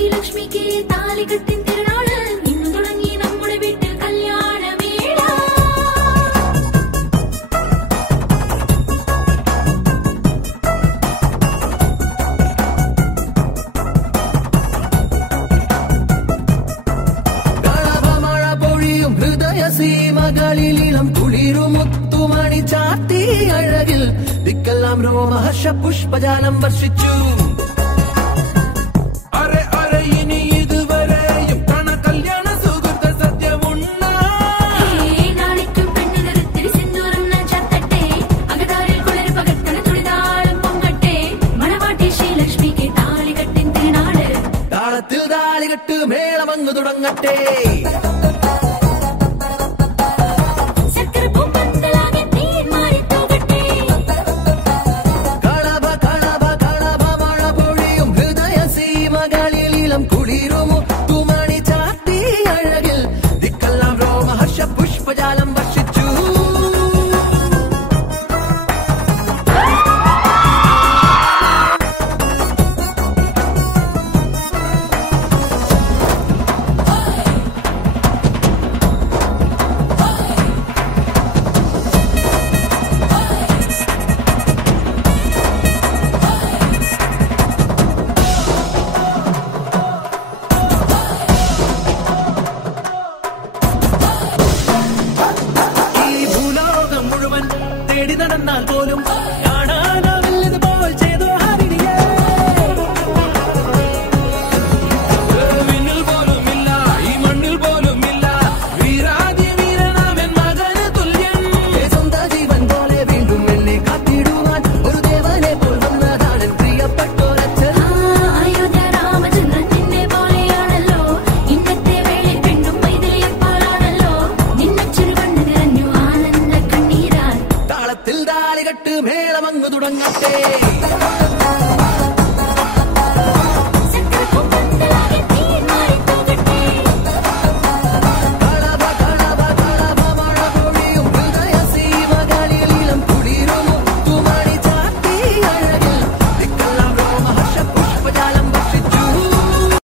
ശ്രീലക്ഷ്മിക്ക് താലികെട്ടിൻ തിരുനാള് ഇന്നു തുടങ്ങി നമ്മുടെ വീട്ടിൽ കല്യാണമേള. കളഭമഴ പൊഴിയും ഹൃദയ സീമകളിലിളം കുളിരും മുത്തുമണി ചാത്തി അഴകിൽ ദിക്കെല്ലാം രോമഹർഷ പുഷ്പജാലം വർഷിച്ചു. താളത്തിൽ താളികെട്ട് മേളമങ്ങ് തുടങ്ങട്ടെ. കളഭ കളഭ കളഭ മഴ പൊഴിയും ഹൃദയ സീമകളിലിളം കുളിരും തുമണി